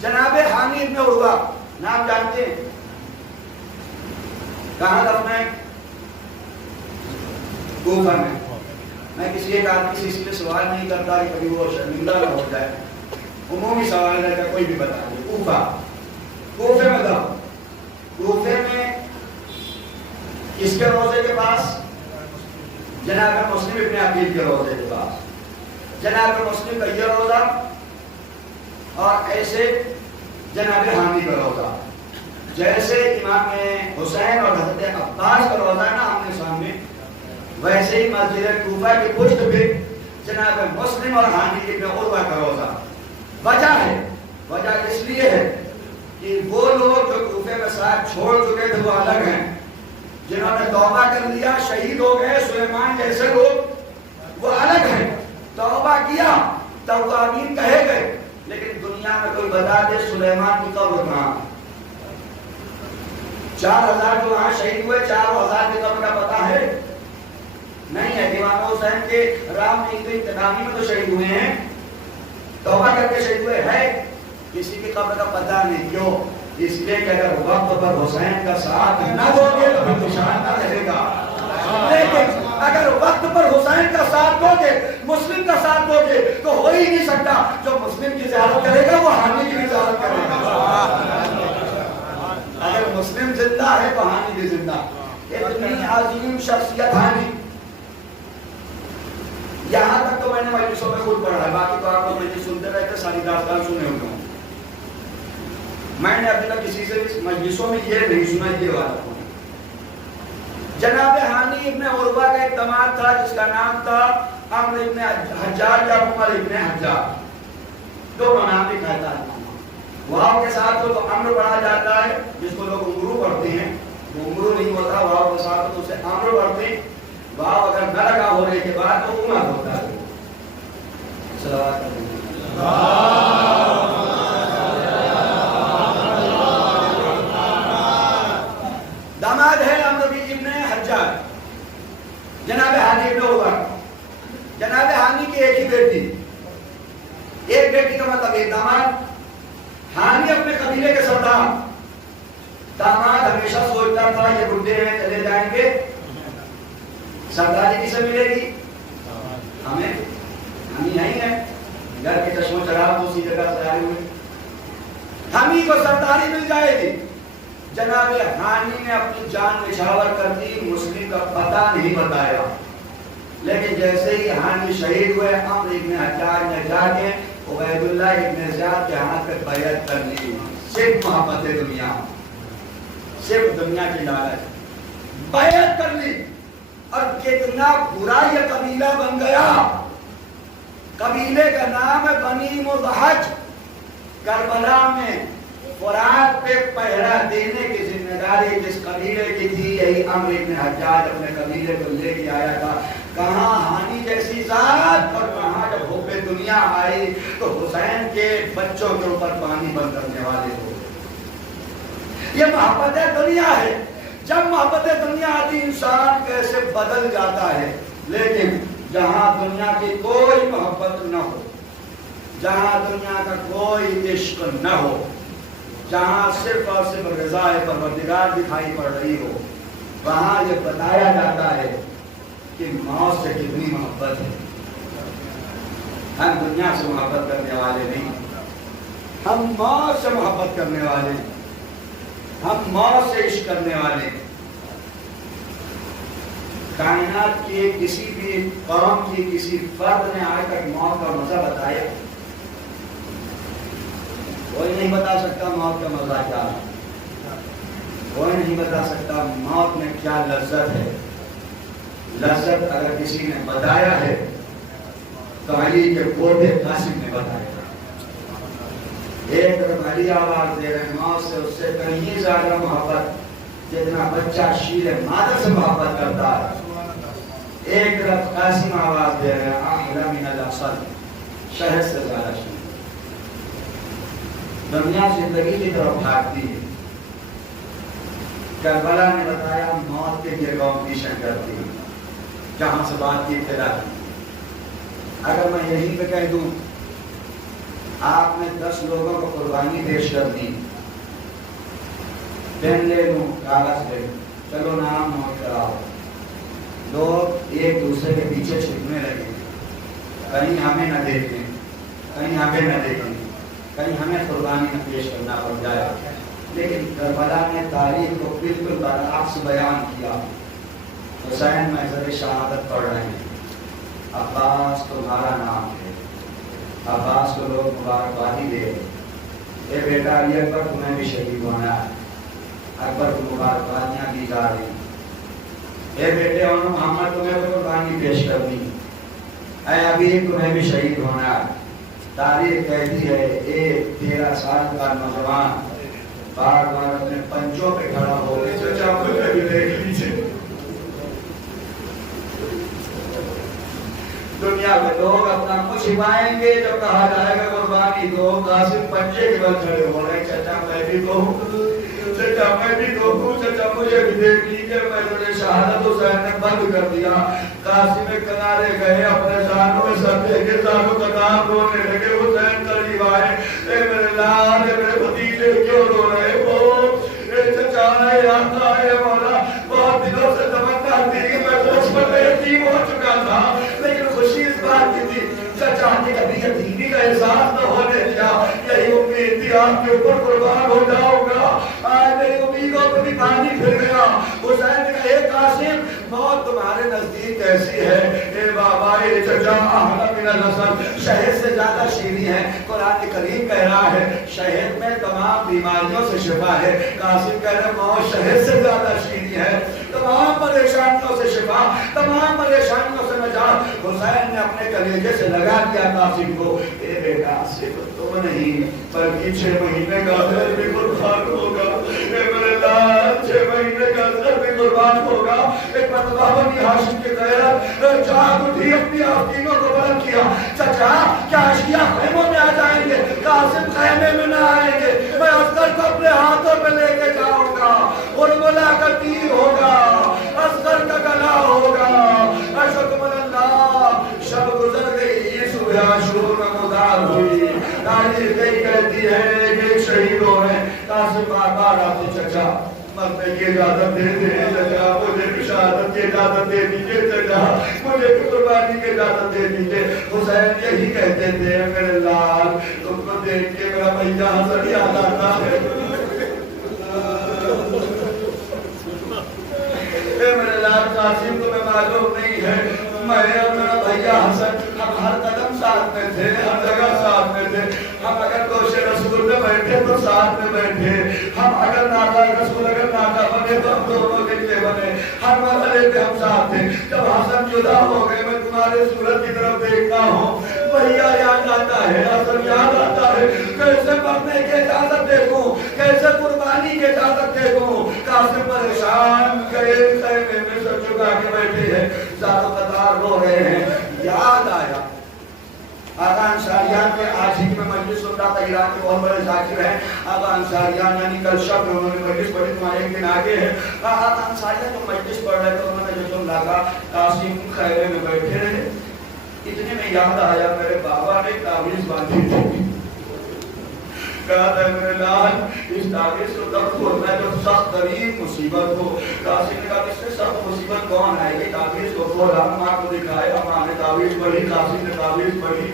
جناب حامی ابن عروہ نام جانتے ہیں, کہاں دفن ہے؟ کوفہ میں. میں کسی ایک آدمی سے اس لیے سوال نہیں کرتا کہ کبھی وہ شرمندہ نہ ہو جائے, عمومی سوال رہتا کوئی بھی بتا دے. کوفہ, کوفے میں دفن. کوفے میں کس کے روضے کے پاس؟ جناب مسلم ابن عقیل کے روضے کے پاس. جناب مسلم کا یہ روضہ اور ایسے جناب حامی کا روضہ. جیسے امام حسین اور حضرت عباس کا روضہ نا آمنے سامنے, ویسے ہی مسجد کوفہ کے پشت پہ جناب مسلم اور حامی ابن عروہ کا روضہ. وجہ ہے, وجہ اس لیے ہے کہ وہ لوگ جو کوفے میں ساتھ چھوڑ چکے تھے وہ الگ ہیں. جنہوں نے توبہ کر لیا, شہید ہو گئے, سلیمان جیسے لوگ, وہ الگ ہیں. توبہ کیا, توابین کہے گئے, لیکن دنیا میں کوئی بتا دے سلیمان کی قبر کہاں؟ 4000 جو وہاں شہید ہوئے, 4000 کی قبر کا پتہ ہے؟ نہیں ہے. امام حسین کے رام انتقامی میں تو شہید ہوئے ہیں, توبہ کر کے شہید ہوئے, ہے کسی کی قبر کا پتہ نہیں. کیوں؟ اس لیے کہ اگر وقت پر حسین کا ساتھ نہ دو گے تو پھر نشان نہ رہے گا. لیکن اگر وقت پر حسین کا ساتھ دو گے, مسلم کا ساتھ دو گے, تو ہو ہی نہیں سکتا جو مسلم کی زیارت کرے گا وہ حامی کی بھی زیارت کرے گا. اگر مسلم زندہ ہے تو حامی بھی زندہ. اتنی عظیم شخصیت حامی. یہاں تک تو میں نے مجلسوں میں خود پڑھا ہے, باقی تو آپ لوگ مجلس سنتے رہتے, ساری داستان سنے ہوئے ہوں. میں نے ابھی تک کسی سے مجلسوں میں یہ نہیں سنا یہ والا. جناب حامی ابن عروہ کا ایک داماد تھا جس کا نام تھا عمرو ابن حجاج یا عمر ابن حجاج, دونوں نام لکھا تھا. واو کے ساتھ تو عمرو پڑھا جاتا ہے جس کو لوگ عمرو پڑھتے ہیں, وہ عمرو نہیں ہوتا, واو کے ساتھ تو اسے عمرو پڑھتے ہیں. واو اگر نہ لگا ہونے کے بعد تو عمر ہوتا ہے. صلوات داماد ہے عمرو ابن حجاج. جناب حامی ابن عروہ, جناب حامی کی ایک ہی بیٹی, ایک بیٹی کا مطلب ایک داماد. حامی اپنے قبیلے کے سردار. داماد ہمیشہ سوچتا تھا یہ بڈھے ہیں چلے جائیں گے, سرداری کسے ملے گی؟ ہمیں. ہم یہیں ہیں, گھر کے چشم و چراغ اسی جگہ سے آئے ہوئے, ہم ہی کو سرداری مل جائے گی. جناب حامی نے اپنی جان نچھاور کر دی, مسلم کا پتہ نہیں بتایا. لیکن جیسے ہی حامی شہید ہوئے, عمرو ابن حجاج نے جا کے عبید اللہ ابن زیاد کے ہاتھ پہ بیعت کر لی. صرف محبت دنیا, صرف دنیا کی لالچ, بیعت کر لی. اور کتنا برا یہ قبیلہ بن گیا. قبیلے کا نام ہے بنی مضحج. کربلا میں فرات پہ پہرا دینے کی ذمہ داری جس قبیلے کی تھی, یہی عمرو ابن حجاج اپنے قبیلے کو لے کے آیا تھا. کہاں حامی جیسی ذات, اور کہاں جب حب دنیا آئی تو حسین کے بچوں کے اوپر پانی بند کرنے والے ہو. یہ محبت دنیا ہے. جب محبت دنیا آتی انسان کیسے بدل جاتا ہے. لیکن جہاں دنیا کی کوئی محبت نہ ہو, جہاں دنیا کا کوئی عشق نہ ہو, جہاں صرف اور صرف رضا پروردگار دکھائی پڑ رہی ہو, وہاں یہ بتایا جاتا ہے کہ موت سے کتنی محبت ہے. ہم دنیا سے محبت کرنے والے نہیں, ہم موت سے محبت کرنے والے, ہم موت سے عشق کرنے والے. کائنات کے کسی بھی قوم کی کسی فرد نے آج تک موت کا مزہ بتایا؟ کوئی نہیں بتا سکتا موت کا مزہ کیا ہے. کوئی نہیں بتا سکتا موت میں کیا لذت ہے. لذت اگر کسی نے بتایا ہے تو علی کے پوتے قاسم نے بتایا. ایک طرف علی آواز دے رہے ہیں موت سے, اس سے کہیں زیادہ محبت جتنا بچہ شیر مادر سے محبت کرتا ہے، ایک طرف قاسم آواز دے رہے ہیں احلی من العسل، شہد سے زیادہ شیر۔ دنیا زندگی کی طرف بھاگتی ہے، کربلا نے بتایا موت کے لیے کمپٹیشن کرتی ہے، جہاں سے بات کی ابتدا کی۔ اگر میں یہیں پہ کہہ دوں آپ نے 10 لوگوں کو قربانی پیش کر دی، پین لے لوں کاغذ لے، چلو نام نوٹ کراؤ، لوگ ایک دوسرے کے پیچھے چھپنے لگے، کہیں ہمیں نہ دیکھیں، کہیں ہمیں نہ دیکھیں، کہیں ہمیں قربانی نہ پیش کرنا پڑ جائے۔ لیکن کربلا نے تاریخ کو بالکل برعکس بیان کیا۔ حسین محضر شہادت پڑھ رہے ہیں، عباس تمہارا نام ہے، عباس کو لوگ مبارکبادی دے رہے، اے بیٹا علی اکبر تمہیں بھی شہید ہونا ہے، اکبر کو مبارکبادیاں دی جا رہی، اے بیٹے اور محمد تمہیں قربانی پیش کرنی، اے ابھی تمہیں بھی شہید ہونا ہے۔ تاریخ کہتی ہے ایک 13 سال کا نوجوان بار بار اپنے پنجوں پہ کھڑا ہو کے چچا مجھے بھی دیکھ لیجیے۔ دنیا میں لوگ اپنا منہ چھپائیں گے، جب کہا جائے گا قربانی دو، قاسم پنجے کے بل کھڑے ہو رہے، چچا میں بھی دو، چچا میں بھی دو، چچا مجھے بھی دیکھ لیجیے۔ میں شہادت حسین نے بند کر دیا، قاسم کنارے گئے، اپنے زانوں میں سر دے کے زانوں قطار رونے لگے۔ حسین قریب آئے، اے میرے لال، اے میرے بھتیجے کیوں رو رہے ہو؟ اے چچا اے آقا اے مولا، بہت دنوں سے تمنا تھی کہ میں بچپن میں یتیم ہو چکا تھا، لیکن خوشی اس بات کی تھی چچا نے کبھی یتیمی کا احساس نہ ہونے دیا، یہی امید تھی آپ کے اوپر قربان ہو جاؤں گا۔ آج میری امیدوں پہ بھی پانی پھر گیا۔ حسین نے کہا اے قاسم موت تمہارے نزدیک کیسی ہے؟ اے بابا اے چچا احلی من العسل، شہد سے زیادہ شیریں ہے۔ قرآن کریم کہہ رہا ہے شہد میں تمام بیماریوں سے شفا ہے، قاسم کہہ رہے موت شہد سے زیادہ شیریں ہے، تمام پریشانیوں سے شفا، تمام پریشانیوں سے نجات۔ حسین نے اپنے کلیجے سے لگا دیا قاسم کو، اے بیٹا صرف تم نہیں بلکہ 6 مہینے کا گھر بھی قربان ہوگا، اے میرے لال 6 مہینے کا گھر بھی قربان ہوگا۔ ایک مرتبہ بنی ہاشم کی غیرت جاگ اٹھی، اپنی آستینوں کو بلند کیا، چچا کیا اشیاء خیموں میں آ جائیں گے؟ قاسم خیمے میں نہ آئیں گے، میں عسکر کو اپنے ہاتھوں میں لے کے جاؤں گا، اور بلا کا تیر ہوگا، عسکر کا گلا ہوگا، اشہد ان اللہ۔ شب گزر گئی، صبح عاشور میں مدار ہوئی، تاریخ گئی کہتی ہے کہ شہید ہو رہے ہیں۔ قاسم بار بار آتے چچا مرنے کی اجازت دے دیں، چچا مجھے بھی شہادت کی اجازت دے دیجئے، چچا مجھے بھی قربانی کی اجازت دے دیجئے۔ حسین یہی کہتے تھے میرے لال تم کو دیکھ کے میرا بھیا حسن یاد آتا ہے، اے میرے لال قاسم تمہیں معلوم نہیں ہے میں اور میرا بھیا حسن ہم ہر قدم ساتھ میں تھے، ہر جگہ ساتھ میں تھے، ہم اگر گوش رسول میں بیٹھے تو ساتھ میں بیٹھے، ہم اگر ناکہ رسول اگر ناکہ بنے تو ہم دونوں کے لیے بنے، ہر مرحلے پہ ہم ساتھ تھے۔ جب حسن جدا ہو گئے میں تمہارے صورت کی طرف دیکھتا ہوں، بھیا یاد آتا ہے، حسن یاد آتا ہے، کیسے مرنے کی اجازت دیکھوں، کیسے قربانی کی اجازت دیکھوں۔ قاسم پریشان گئے خیمے میں سر جھکا کے بیٹھے ہیں، زاروں قطار رو رہے ہیں۔ یاد آیا آقا انصاریان کے آج ہی میں مجلس سن رہا تھا، ایران کے بہت بڑے ذاکر ہیں آقا انصاریان، یعنی کل شب انہوں نے مجلس پڑھی، تمہارے ایک دن آگے ہے، آقا انصاریان تو مجلس پڑھ رہے تھے، انہوں نے جو تم لگا قاسم خیمے میں بیٹھے رہے، اتنے میں یاد آیا میرے بابا نے تعویذ باندھی تھی، کہا تھا میرے لال اس تعویذ کو تب کھولنا جو سخت ترین مصیبت ہو۔ قاسم نے کہا اس سے سخت مصیبت کون آئے گی؟ تعویذ کو کھولا، ماں کو دکھایا، ماں نے تعویذ پڑھی، قاسم نے تعویذ پڑھی،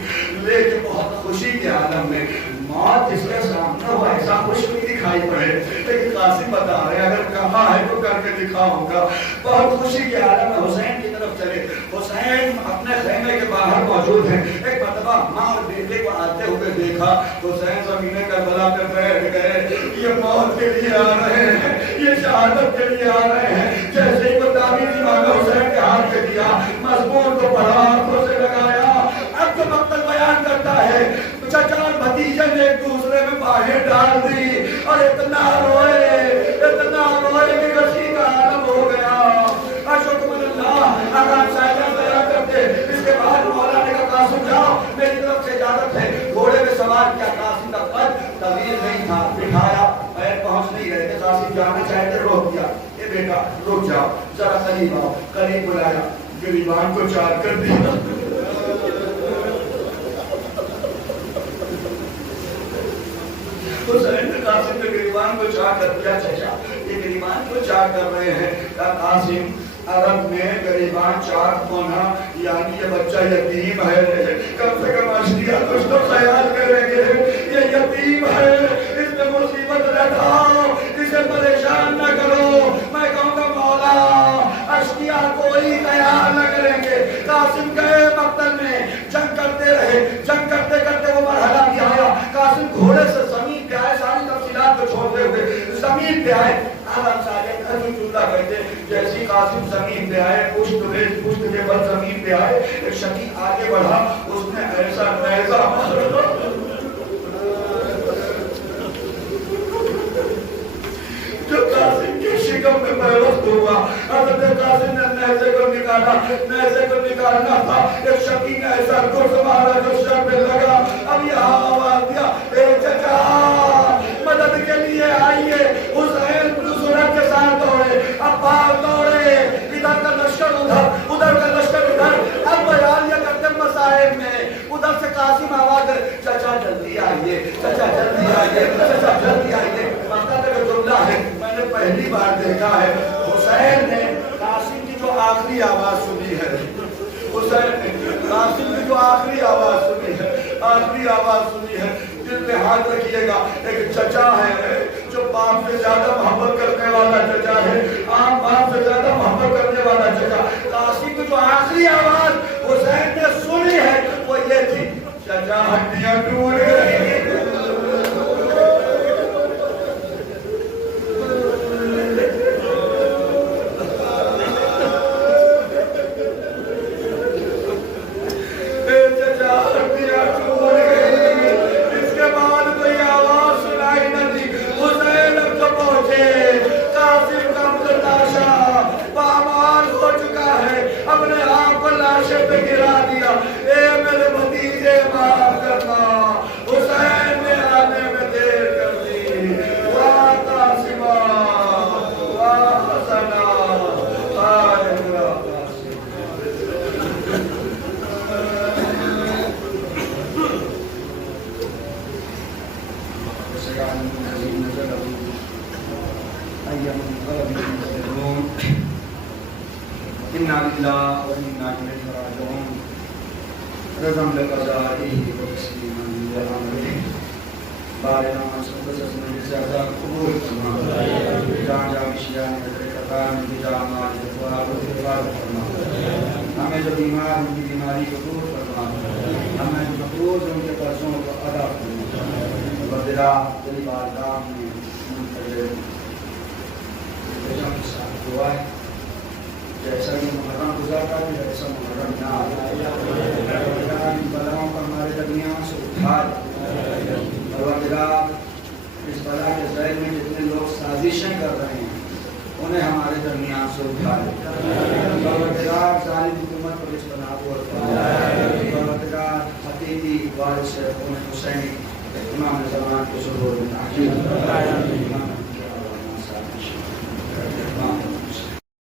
لیکن بہت خوشی کے عالم میں موت جس کے سامنے ہو ایسا خوش نہیں دکھائی پڑے، لیکن قاسم بتا رہے اگر کہا ہے تو کر کے دکھاؤں گا۔ بہت خوشی کے عالم میں حسین کی طرف چلے، حسین اپنے خیمے کے باہر موجود ہیں، ایک مرتبہ ماں اور بیٹے کو آتے ہوئے دیکھا، حسین زمین کربلا پہ بیٹھ گئے، یہ موت کے لیے آ رہے ہیں، یہ شہادت کے لیے آ رہے ہیں۔ جیسے ہی وہ تعویذ مانگا حسین کے ہاتھ پہ دیا، مضمون کو پڑھا، آنکھوں سے لگایا، اب جو مقتل بیان کرتا ہے چچا اور بھتیجے نے ایک دوسرے میں باہیں ڈال دی اور اتنا روئے کہ قریب آؤ. قریب بلایا, گریبان کو چار کر دیا. حسین نے قاسم کے گریبان کو چار کر دیا. چچا یہ گریبان کو چار کر رہے ہیں. قاسم عرب میں گریبان چار ہونا یعنی یہ بچہ یتیم ہے, کم سے کم اشریا کچھ تو خیال کریں گے, یہ یتیم ہے, اس میں مصیبت نہ ڈالو, اسے پریشان نہ کرو. میں کہوں گا مولا اشریا کوئی خیال نہ کریں گے. قاسم گئے مقتل میں, جنگ کرتے رہے, جنگ کرتے کرتے وہ مرحلہ بھی آیا. قاسم گھوڑے سے زمین پہ آئے, ساری تفصیلات کو چھوڑتے ہوئے زمین پہ آئے. آرام سے آگے کہتے جیسی قاسم زمین پہ آئے, پشت کے بل زمین پہ آئے, ایک شکی آگے بڑھا, اس نے ایسا نیزہ جو قاسم کے شکم میں پیوست ہوا. حضرت قاسم نے نیزے کو نکالا, نیزے کو نکالنا تھا, ایک شکی نے ایسا گرز مارا جو سر پہ لگا. اب یہاں آواز دیا, اے چچا مدد کے لیے آئیے. حسین صورت کے ساتھ دوڑے, عباس دوڑے, ادھر کا لشکر ادھر کا لشکر ادھر. اب بیان یہ کرتے مسائب میں ادھر سے قاسم آواز دے, چچا جلدی آئیے, چچا جلدی آئیے, چچا جلدی آئیے. مقصد کا جملہ ہے, میں نے پہلی بار دیکھا ہے حسین نے قاسم کی جو آخری آواز سنی ہے, حسین نے قاسم کی جو آخری آواز سنی ہے, آخری آواز سنی ہے. دل میں ہاتھ رکھیے گا, ایک چچا ہے جو باپ سے زیادہ محبت کرنے والا چچا ہے, عام باپ سے زیادہ محبت کرنے والا چچا. قاسم کی جو آخری آواز حسین نے سنی ہے وہ یہ تھی, چچا ہڈیاں ٹوٹ گئی. اپنے آپ کو لاشے پہ گرا دیا. اے میرے بھتیجے معاف کرنا, حسین نے آنے میں دیر کر دی. واہ قاسمہ واہ حسنہ, آئے میرا قاسم. إنا لله وإنا إليه راجعون. رضا لقضائه وتسليما لأمره. بارنا مقدس من زیادہ قبول فرما. جان جا مشیان قدام بجامع الفوار والفوار فرما. ہمیں جو بیمار ان کی بیماری کو دور فرما, ہمیں جو مقروض ان کے قرضوں کو ادا فرما. بدلا تیری بارگاہ میں منتظر دعا ہے جیسا کہ محرم گزارتا ہے ایسا محرم نہ آئے. بلاؤں کو ہمارے درمیان سے اٹھا دے. اس بلا کے ذیل میں جتنے لوگ سازشیں کر رہے ہیں انہیں ہمارے درمیان سے اٹھا دے. ظالم حکومت پر اس پر نافذ فرما. حقیقی وارث حسین امام زمان کے ظہور میں